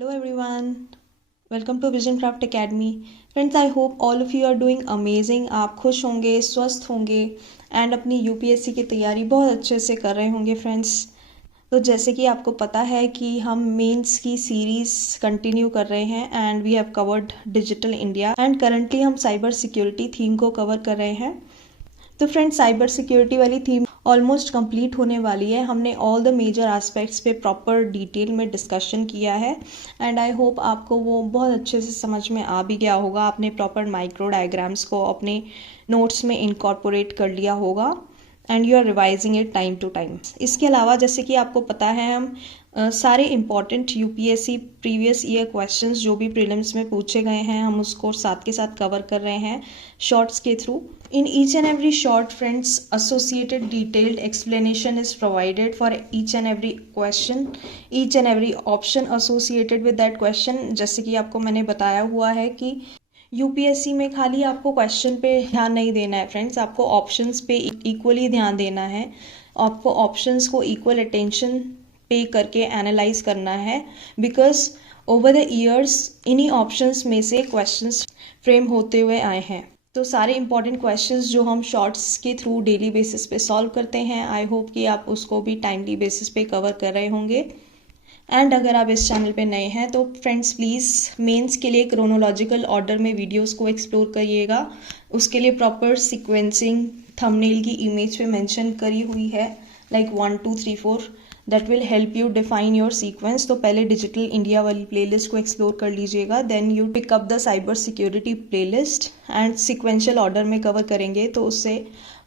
Hello everyone, welcome to Vision Craft Academy. Friends, I hope all of you are doing amazing. आप खुश होंगे, स्वस्थ होंगे and अपनी यूपीएससी की तैयारी बहुत अच्छे से कर रहे होंगे फ्रेंड्स। तो जैसे कि आपको पता है कि हम मेंस की सीरीज़ कंटिन्यू कर रहे हैं and we have covered digital India and currently हम साइबर सिक्योरिटी थीम को कवर कर रहे हैं। तो फ्रेंड्स, साइबर सिक्योरिटी वाली थीम ऑलमोस्ट कंप्लीट होने वाली है। हमने ऑल द मेजर एस्पेक्ट्स पे प्रॉपर डिटेल में डिस्कशन किया है एंड आई होप आपको वो बहुत अच्छे से समझ में आ भी गया होगा। आपने प्रॉपर माइक्रो डायग्राम्स को अपने नोट्स में इनकॉर्पोरेट कर लिया होगा and you are revising it time to time. इसके अलावा जैसे कि आपको पता है हम सारे important UPSC previous year questions जो भी प्रीलिम्स में पूछे गए हैं हम उसको साथ के साथ कवर कर रहे हैं शॉर्ट्स के through. In each and every short, friends, associated detailed explanation is provided for each and every question, each and every option associated with that question। जैसे कि आपको मैंने बताया हुआ है कि यूपीएससी में खाली आपको क्वेश्चन पे ध्यान नहीं देना है फ्रेंड्स, आपको ऑप्शंस पे इक्वली ध्यान देना है। आपको ऑप्शंस को इक्वल अटेंशन पे करके एनालाइज करना है बिकॉज ओवर द ईयर्स इन्हीं ऑप्शंस में से क्वेश्चंस फ्रेम होते हुए आए हैं। तो सारे इंपॉर्टेंट क्वेश्चंस जो हम शॉर्ट्स के थ्रू डेली बेसिस पे सॉल्व करते हैं, आई होप कि आप उसको भी टाइमली बेसिस पे कवर कर रहे होंगे। एंड अगर आप इस चैनल पे नए हैं तो फ्रेंड्स प्लीज़ मेंस के लिए क्रोनोलॉजिकल ऑर्डर में वीडियोस को एक्सप्लोर करिएगा। उसके लिए प्रॉपर सीक्वेंसिंग थंबनेल की इमेज पे मेंशन करी हुई है like 1 2 3 4 that will help you define your sequence. तो पहले डिजिटल इंडिया वाली प्लेलिस्ट को एक्सप्लोर कर लीजिएगा, then you pick up the cyber security playlist and sequential order में कवर करेंगे तो उससे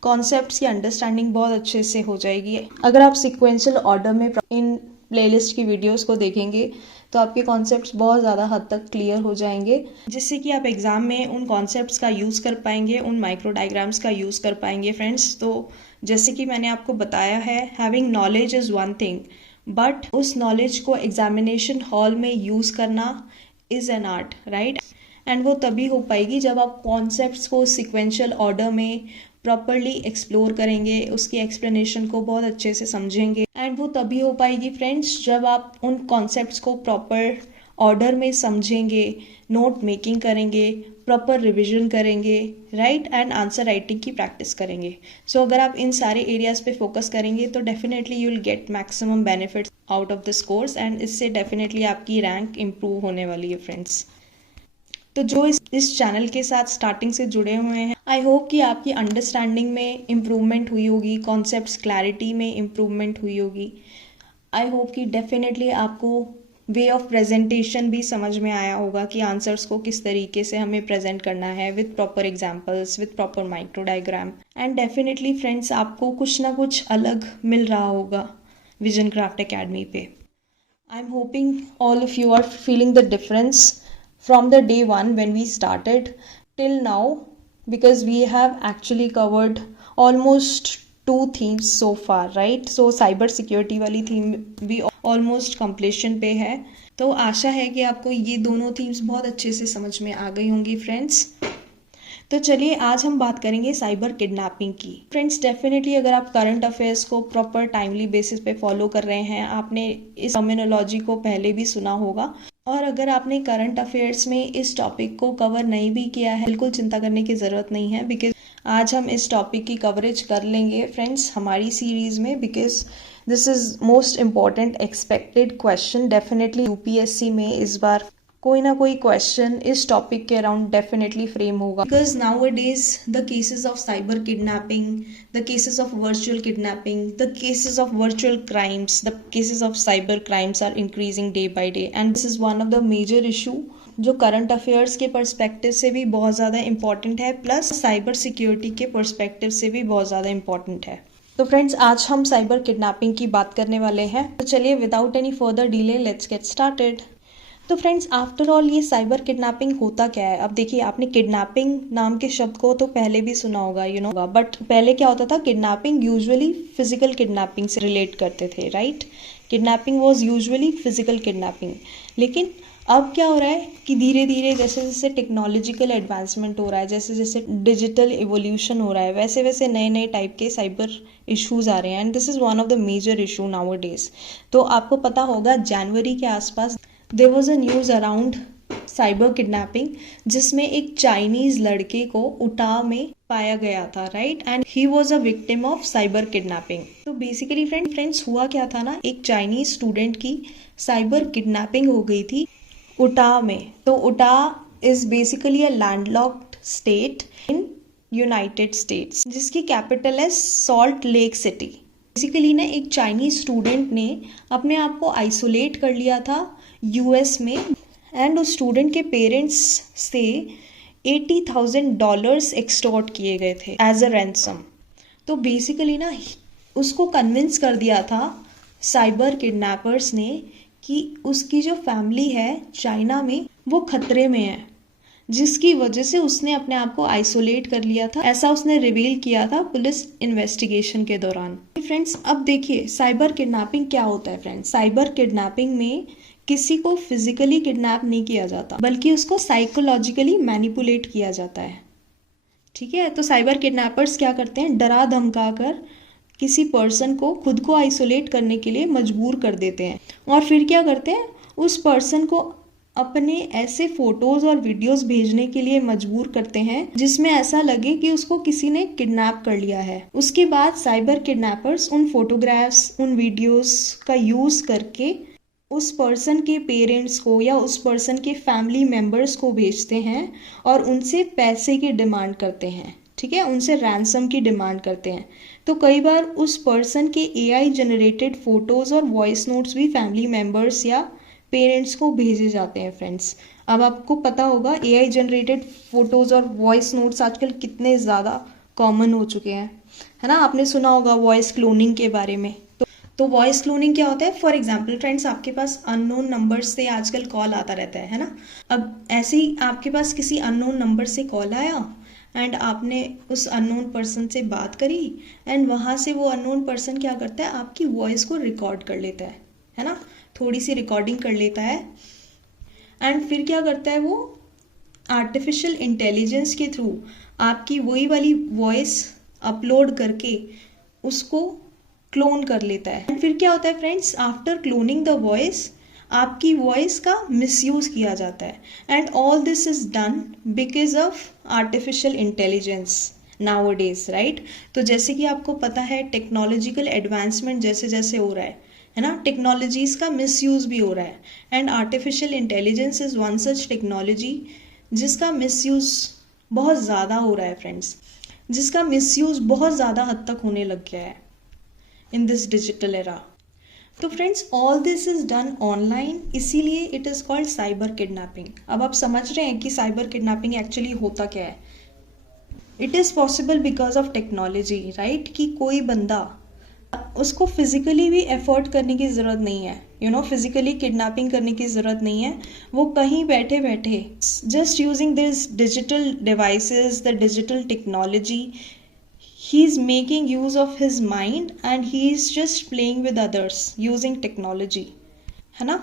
कॉन्सेप्ट्स की अंडरस्टैंडिंग बहुत अच्छे से हो जाएगी। अगर आप सिक्वेंशियल ऑर्डर में इन प्लेलिस्ट की वीडियोस को देखेंगे तो आपके कॉन्सेप्ट्स बहुत ज़्यादा हद तक क्लियर हो जाएंगे, जिससे कि आप एग्जाम में उन कॉन्सेप्ट्स का यूज़ कर पाएंगे, उन माइक्रो डायग्राम्स का यूज़ कर पाएंगे फ्रेंड्स। तो जैसे कि मैंने आपको बताया है, having knowledge is one thing but उस नॉलेज को एग्जामिनेशन हॉल में यूज़ करना is an art, right. And वो तभी हो पाएगी जब आप कॉन्सेप्ट्स को सिक्वेंशियल ऑर्डर में प्रॉपरली एक्सप्लोर करेंगे, उसकी एक्सप्लेनेशन को बहुत अच्छे से समझेंगे। एंड वो तभी हो पाएगी फ्रेंड्स जब आप उन कॉन्सेप्ट्स को प्रॉपर ऑर्डर में समझेंगे, नोट मेकिंग करेंगे, प्रॉपर रिविजन करेंगे, राइट, एंड आंसर राइटिंग की प्रैक्टिस करेंगे। सो अगर आप इन सारे एरियाज पे फोकस करेंगे तो definitely you will get maximum benefits out of this course and इससे डेफिनेटली आपकी रैंक इम्प्रूव होने वाली है फ्रेंड्स। तो जो इस चैनल के साथ स्टार्टिंग से जुड़े हुए हैं, आई होप कि आपकी अंडरस्टैंडिंग में इम्प्रूवमेंट हुई होगी, कॉन्सेप्ट्स क्लैरिटी में इम्प्रूवमेंट हुई होगी। आई होप कि डेफिनेटली आपको वे ऑफ प्रेजेंटेशन भी समझ में आया होगा कि आंसर्स को किस तरीके से हमें प्रेजेंट करना है with proper examples, with proper micro diagram. And definitely friends आपको कुछ ना कुछ अलग मिल रहा होगा विजन क्राफ्ट एकेडमी पे। I am hoping all of you are feeling the difference from the day one when we started till now, because we have actually covered almost 2 themes so far, right? So cyber security वाली theme भी almost completion पे है। तो आशा है कि आपको ये दोनों थीम्स बहुत अच्छे से समझ में आ गई होंगी फ्रेंड्स। तो चलिए आज हम बात करेंगे साइबर किडनैपिंग की। फ्रेंड्स डेफिनेटली अगर आप करंट अफेयर्स को प्रॉपर टाइमली बेसिस पे फॉलो कर रहे हैं, आपने इस टर्मिनोलॉजी को पहले भी सुना होगा, और अगर आपने करंट अफेयर्स में इस टॉपिक को कवर नहीं भी किया है, बिल्कुल चिंता करने की ज़रूरत नहीं है बिकॉज आज हम इस टॉपिक की कवरेज कर लेंगे फ्रेंड्स हमारी सीरीज़ में, because this is most important expected question. Definitely UPSC में इस बार कोई ना कोई क्वेश्चन इस टॉपिक के अराउंड डेफिनेटली फ्रेम होगा, because now days the cases of cyber kidnapping, the cases of virtual kidnapping, the cases of virtual crimes, the cases of cyber crimes are increasing day by day and this is one of the major issue जो current affairs के perspective से भी बहुत ज़्यादा important है, plus cyber security के perspective से भी बहुत ज़्यादा इंपॉर्टेंट है। तो फ्रेंड्स आज हम साइबर किडनैपिंग की बात करने वाले हैं। तो चलिए without any further delay let's get started. तो फ्रेंड्स आफ्टर ऑल ये साइबर किडनैपिंग होता क्या है? अब देखिए, आपने किडनैपिंग नाम के शब्द को तो पहले भी सुना होगा, यू नो, बट पहले क्या होता था, किडनैपिंग यूजुअली फिजिकल किडनैपिंग से रिलेट करते थे, right. Kidnapping was usually physical kidnapping. लेकिन अब क्या हो रहा है कि धीरे धीरे जैसे जैसे टेक्नोलॉजिकल एडवांसमेंट हो रहा है, जैसे जैसे डिजिटल इवोल्यूशन हो रहा है, वैसे वैसे नए नए टाइप के साइबर इश्यूज आ रहे हैं and this is one of the major issue now days. तो आपको पता होगा जनवरी के आसपास there was a news around cyber kidnapping, जिसमें एक चाइनीज लड़के को उटा में पाया गया था, right, and he was a victim of cyber kidnapping. तो बेसिकली फ्रेंड्स हुआ क्या था ना, एक चाइनीज स्टूडेंट की साइबर किडनैपिंग हो गई थी उटा में। तो उटा is basically a landlocked state in United states, जिसकी कैपिटल है सॉल्ट लेक सिटी। बेसिकली ना एक चाइनीज स्टूडेंट ने अपने आप को आइसोलेट कर लिया था यूएस में, एंड उस स्टूडेंट के पेरेंट्स से $80,000 एक्सटॉर्ट किए गए थे एज अ रैंसम। तो बेसिकली ना उसको कन्विंस कर दिया था साइबर किडनैपर्स ने कि उसकी जो फैमिली है चाइना में वो खतरे में है, जिसकी वजह से उसने अपने आप को आइसोलेट कर लिया था। ऐसा उसने रिवील किया था पुलिस इन्वेस्टिगेशन के दौरान। फ्रेंड्स अब देखिए साइबर किडनैपिंग क्या होता है। फ्रेंड्स साइबर किडनैपिंग में किसी को फिजिकली किडनैप नहीं किया जाता, बल्कि उसको साइकोलॉजिकली मैनिपुलेट किया जाता है। ठीक है, तो साइबर किडनैपर्स क्या करते हैं, डरा धमका कर किसी पर्सन को खुद को आइसोलेट करने के लिए मजबूर कर देते हैं, और फिर क्या करते हैं, उस पर्सन को अपने ऐसे फोटोज और वीडियोस भेजने के लिए मजबूर करते हैं जिसमें ऐसा लगे कि उसको किसी ने किडनैप कर लिया है। उसके बाद साइबर किडनैपर्स उन फोटोग्राफ्स, उन वीडियोस का यूज करके उस पर्सन के पेरेंट्स को या उस पर्सन के फैमिली मेम्बर्स को भेजते हैं और उनसे पैसे की डिमांड करते हैं। ठीक है, उनसे रैंसम की डिमांड करते हैं। तो कई बार उस पर्सन के एआई जनरेटेड फोटोज और वॉइस नोट्स भी फैमिली मेम्बर्स या पेरेंट्स को भेजे जाते हैं। फ्रेंड्स अब आपको पता होगा एआई जनरेटेड फोटोज और वॉइस नोट्स आजकल कितने ज़्यादा कॉमन हो चुके हैं, है ना। आपने सुना होगा वॉइस क्लोनिंग के बारे में। तो वॉइस क्लोनिंग क्या होता है, फॉर एग्जाम्पल फ्रेंड्स आपके पास अननोन नंबर से आजकल कॉल आता रहता है ना। अब ऐसे ही आपके पास किसी अननोन नंबर से कॉल आया एंड आपने उस अननोन पर्सन से बात करी, एंड वहाँ से वो अननोन पर्सन क्या करता है, आपकी वॉइस को रिकॉर्ड कर लेता है ना, थोड़ी सी रिकॉर्डिंग कर लेता है, एंड फिर क्या करता है वो आर्टिफिशियल इंटेलिजेंस के थ्रू आपकी वही वाली वॉइस अपलोड करके उसको क्लोन कर लेता है। एंड फिर क्या होता है friends, after cloning the voice आपकी वॉइस का मिसयूज किया जाता है, and all this is done because of artificial intelligence nowadays, right. तो जैसे कि आपको पता है टेक्नोलॉजिकल एडवांसमेंट जैसे जैसे हो रहा है ना, टेक्नोलॉजीज का मिसयूज भी हो रहा है, and artificial intelligence is one such technology जिसका मिसयूज बहुत ज़्यादा हो रहा है फ्रेंड्स, जिसका मिसयूज बहुत ज़्यादा हद तक होने लग गया है इन दिस डिजिटल एरा। तो friends all this is done online, इसीलिए it is called cyber kidnapping. अब आप समझ रहे हैं कि साइबर किडनैपिंग एक्चुअली होता क्या है। It is possible because of technology, right, कि कोई बंदा उसको फिजिकली भी एफर्ट करने की ज़रूरत नहीं है, फिजिकली किडनैपिंग करने की ज़रूरत नहीं है। वो कहीं बैठे बैठे just using this digital devices, the digital technology, he is making use of his mind and he is just playing with others using technology, है ना।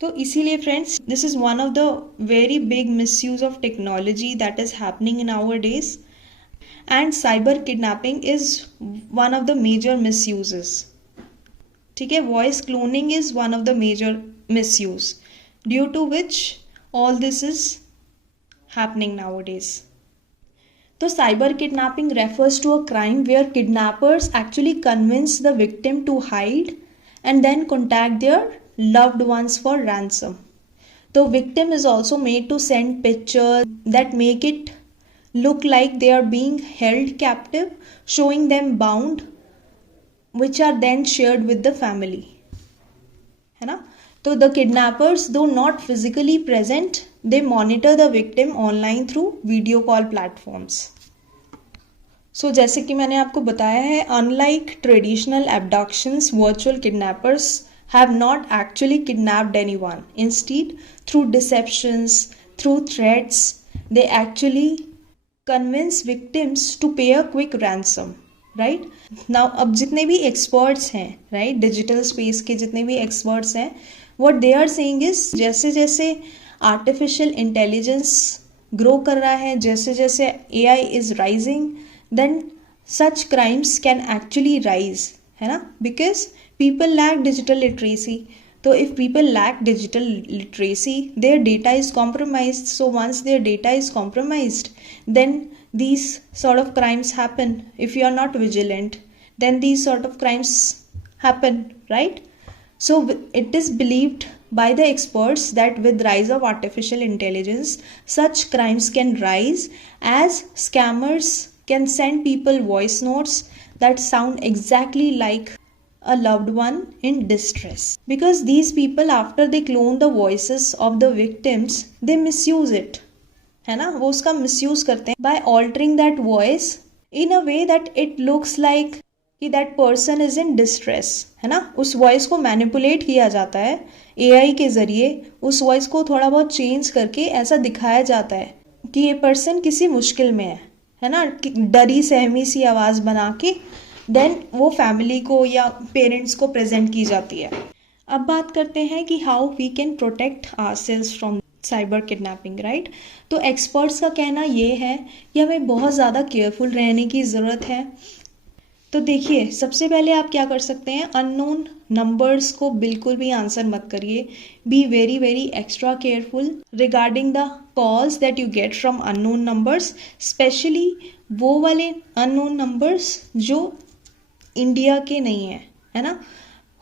तो इसीलिए friends this is one of the very big misuse of technology that is happening in our days, and cyber kidnapping is one of the major misuses। ठीक है, voice cloning is one of the major misuse due to which all this is happening nowadays। तो cyber kidnapping refers to a crime where kidnappers actually convince the victim to hide and then contact their loved ones for ransom. तो victim is also made to send picture that make it look like they are being held captive, showing them bound, which are then shared with the family, है ना। तो the kidnappers, though not physically present, they monitor the victim online through video call platforms। So जैसे कि मैंने आपको बताया है, unlike traditional abductions, virtual kidnappers have not actually kidnapped anyone. Instead, through deceptions, through threats, they actually convince victims to pay a quick ransom, right? Now अब जितने भी experts हैं, right, digital space के जितने भी experts हैं, what they are saying is जैसे जैसे artificial intelligence grow कर रहा है, जैसे जैसे AI is rising, then such crimes can actually rise, है ना, because people lack digital literacy, तो if people lack digital literacy, their data is compromised. So once their data is compromised, then these sort of crimes happen. If you are not vigilant, then these sort of crimes happen, right? So it is believed by the experts that with rise of artificial intelligence, such crimes can rise, as scammers can send people voice notes that sound exactly like a loved one in distress. Because these people, after they clone the voices of the victims, they misuse it, है ना, वो उसका misuse करते हैं by altering that voice in a way that it looks like कि that person is in distress, है ना. उस वॉइस को मैनिपुलेट किया जाता है एआई के ज़रिए, उस वॉइस को थोड़ा बहुत चेंज करके ऐसा दिखाया जाता है कि ये पर्सन किसी मुश्किल में है ना, डरी सहमी सी आवाज़ बना के देन वो फैमिली को या पेरेंट्स को प्रेजेंट की जाती है. अब बात करते हैं कि how we can protect ourselves from cyber kidnapping, right. तो एक्सपर्ट्स का कहना ये है कि हमें बहुत ज़्यादा केयरफुल रहने की ज़रूरत है. तो देखिए, सबसे पहले आप क्या कर सकते हैं, अननोन नंबर्स को बिल्कुल भी आंसर मत करिए. Be very very extra careful regarding the calls that you get from unknown numbers, specially वो वाले अननोन नंबर्स जो इंडिया के नहीं है ना.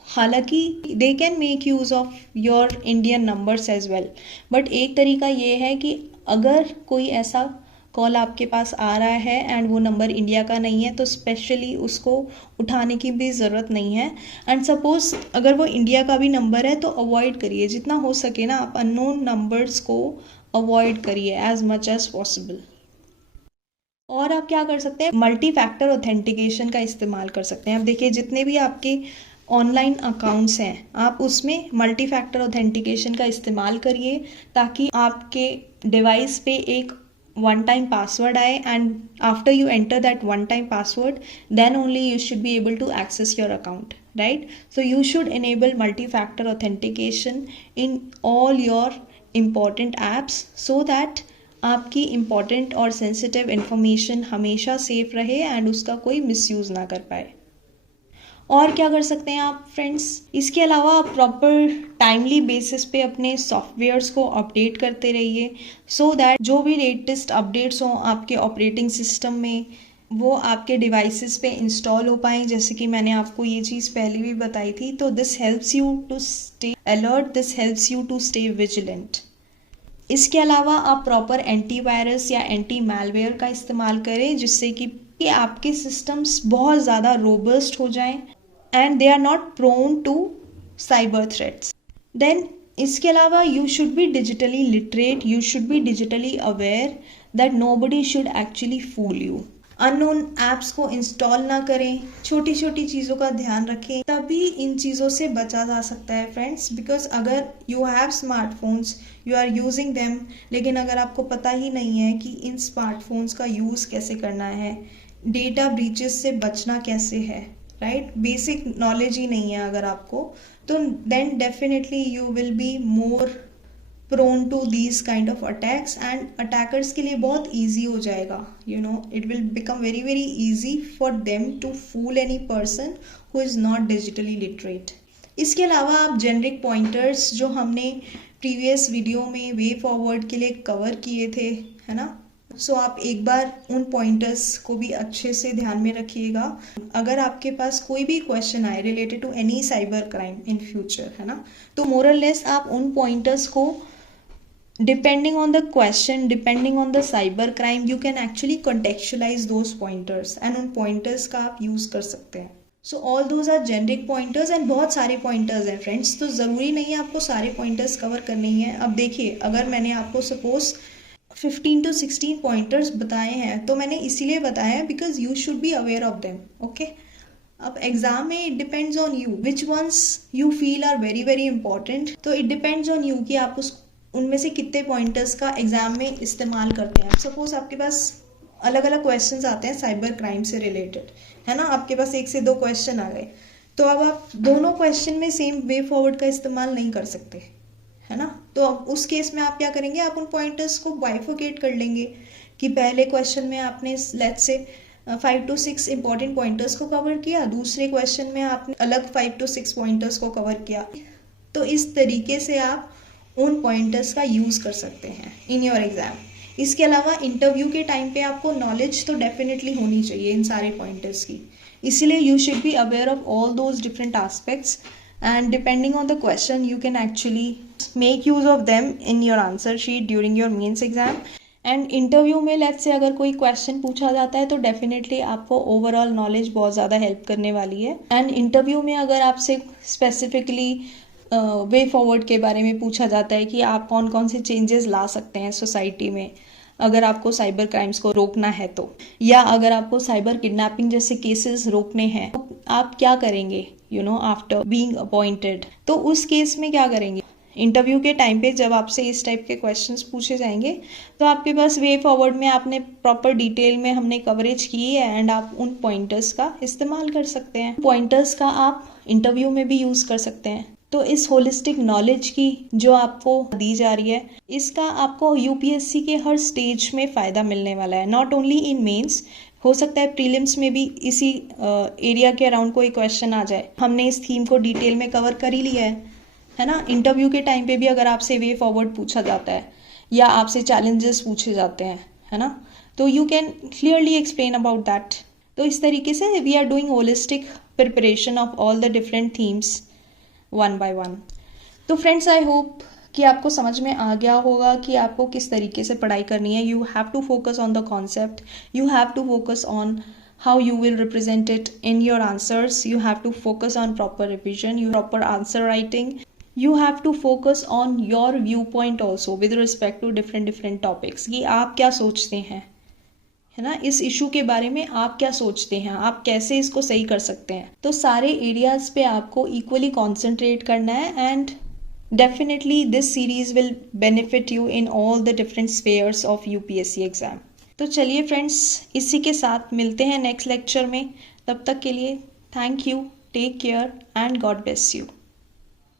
हालांकि they can make use of your Indian numbers as well, but एक तरीका ये है कि अगर कोई ऐसा कॉल आपके पास आ रहा है एंड वो नंबर इंडिया का नहीं है, तो स्पेशली उसको उठाने की भी ज़रूरत नहीं है. एंड सपोज अगर वो इंडिया का भी नंबर है तो अवॉइड करिए, जितना हो सके ना आप अननोन नंबर्स को अवॉइड करिए एज मच एज पॉसिबल. और आप क्या कर सकते हैं, मल्टी फैक्टर ऑथेंटिकेशन का इस्तेमाल कर सकते हैं. अब देखिए, जितने भी आपके ऑनलाइन अकाउंट्स हैं, आप उसमें मल्टी फैक्टर ऑथेंटिकेशन का इस्तेमाल करिए ताकि आपके डिवाइस पे एक one time password आए, and after you enter that one time password, then only you should be able to access your account, right? So you should enable multi-factor authentication in all your important apps so that आपकी important और sensitive information हमेशा safe रहे and उसका कोई misuse ना कर पाए. और क्या कर सकते हैं आप फ्रेंड्स, इसके अलावा आप प्रॉपर टाइमली बेसिस पे अपने सॉफ्टवेयर्स को अपडेट करते रहिए सो दैट जो भी लेटेस्ट अपडेट्स हों आपके ऑपरेटिंग सिस्टम में वो आपके डिवाइसेस पे इंस्टॉल हो पाएँ. जैसे कि मैंने आपको ये चीज़ पहले भी बताई थी. तो this helps you to stay alert, this helps you to stay vigilant. इसके अलावा आप प्रॉपर एंटीवायरस या एंटी मैलवेयर का इस्तेमाल करें जिससे कि आपके सिस्टम्स बहुत ज़्यादा रोबस्ट हो जाएं and they are not prone to cyber threats. Then इसके अलावा you should be digitally literate, you should be digitally aware that nobody should actually fool you. Unknown apps को इंस्टॉल ना करें, छोटी छोटी चीज़ों का ध्यान रखें, तभी इन चीज़ों से बचा जा सकता है फ्रेंड्स. बिकॉज अगर you have smartphones, you are using them, लेकिन अगर आपको पता ही नहीं है कि इन स्मार्टफोन्स का यूज़ कैसे करना है, डेटा ब्रीचेस से बचना कैसे है, राइट, बेसिक नॉलेज ही नहीं है अगर आपको, तो then definitely you will be more prone to these kind of attacks and attackers के लिए बहुत ईजी हो जाएगा. You know, it will become very very easy for them to fool any person who is not digitally literate. इसके अलावा आप generic pointers जो हमने प्रीवियस वीडियो में वे फॉरवर्ड के लिए कवर किए थे, है ना, सो आप एक बार उन पॉइंटर्स को भी अच्छे से ध्यान में रखिएगा. अगर आपके पास कोई भी क्वेश्चन आए related to any cyber crime in future, है ना, तो मोरलेस आप उन पॉइंटर्स को depending on the question, depending on the cyber crime, you can actually contextualize those pointers and उन पॉइंटर्स का आप यूज़ कर सकते हैं. So all those are generic pointers and बहुत सारे पॉइंटर्स हैं फ्रेंड्स, तो ज़रूरी नहीं है आपको सारे पॉइंटर्स कवर करने ही हैं. अब देखिए, अगर मैंने आपको सपोज 15 to 16 पॉइंटर्स बताए हैं तो मैंने इसीलिए बताया है because you should be aware of them. Okay, अब एग्जाम में it depends on you which ones you feel are very very important. तो इट डिपेंड्स ऑन यू कि आप उनमें से कितने पॉइंटर्स का एग्जाम में इस्तेमाल करते हैं. सपोज आपके पास अलग अलग क्वेश्चंस आते हैं साइबर क्राइम से रिलेटेड, है ना, आपके पास 1 से 2 क्वेश्चन आ गए, तो अब आप दोनों क्वेश्चन में सेम वे फॉरवर्ड का इस्तेमाल नहीं कर सकते, है ना. तो अब उस केस में आप क्या करेंगे, आप उन पॉइंटर्स को बाइफोकेट कर लेंगे कि पहले क्वेश्चन में आपने let's say 5 to 6 important pointers को कवर किया, दूसरे क्वेश्चन में आपने अलग 5 to 6 पॉइंटर्स को कवर किया. तो इस तरीके से आप उन पॉइंटर्स का यूज़ कर सकते हैं इन योर एग्ज़ाम। इसके अलावा इंटरव्यू के टाइम पे आपको नॉलेज तो डेफिनेटली होनी चाहिए इन सारे पॉइंटर्स की, इसीलिए you should be aware of all those different aspects and depending on the question you can actually make use of them in your answer sheet during your mains exam. And interview में let's say अगर कोई question पूछा जाता है तो definitely आपको overall knowledge बहुत ज़्यादा हेल्प करने वाली है। एंड इंटरव्यू में अगर आपसे स्पेसिफिकली वे फॉरवर्ड के बारे में पूछा जाता है कि आप कौन कौन से चेंजेस ला सकते हैं सोसाइटी में अगर आपको साइबर क्राइम्स को रोकना है तो, या अगर आपको साइबर किडनैपिंग जैसे केसेस रोकने हैं तो आप क्या करेंगे आफ्टर बीइंग अपॉइंटेड, तो उस केस में क्या करेंगे। इंटरव्यू के टाइम पे जब आपसे इस टाइप के क्वेश्चंस पूछे जाएंगे तो आपके पास वे फॉरवर्ड में आपने प्रॉपर डिटेल में हमने कवरेज की है एंड आप उन पॉइंटर्स का इस्तेमाल कर सकते हैं। पॉइंटर्स का आप इंटरव्यू में भी यूज़ कर सकते हैं। तो इस होलिस्टिक नॉलेज की जो आपको दी जा रही है इसका आपको यूपीएससी के हर स्टेज में फ़ायदा मिलने वाला है, नॉट ओनली इन मेंस, हो सकता है प्रीलिम्स में भी इसी एरिया के अराउंड कोई क्वेश्चन आ जाए। हमने इस थीम को डिटेल में कवर कर ही लिया है ना। इंटरव्यू के टाइम पे भी अगर आपसे वे फॉरवर्ड पूछा जाता है या आपसे चैलेंजेस पूछे जाते हैं, है ना, तो you can clearly explain about that. तो इस तरीके से we are doing holistic preparation of all the different themes one by one. तो फ्रेंड्स आई होप कि आपको समझ में आ गया होगा कि आपको किस तरीके से पढ़ाई करनी है। You have to focus on the concept, you have to focus on how you will represent it in your answers, you have to focus on proper revision, you proper answer writing, you have to focus on your viewpoint also with respect to different topics कि आप क्या सोचते हैं, है ना, इस issue के बारे में आप क्या सोचते हैं, आप कैसे इसको सही कर सकते हैं। तो सारे एरियाज पे आपको इक्वली कॉन्सेंट्रेट करना है and definitely this series will benefit you in all the different spheres of UPSC exam. तो चलिए फ्रेंड्स, इसी के साथ मिलते हैं नेक्स्ट लेक्चर में। तब तक के लिए thank you, take care and God bless you.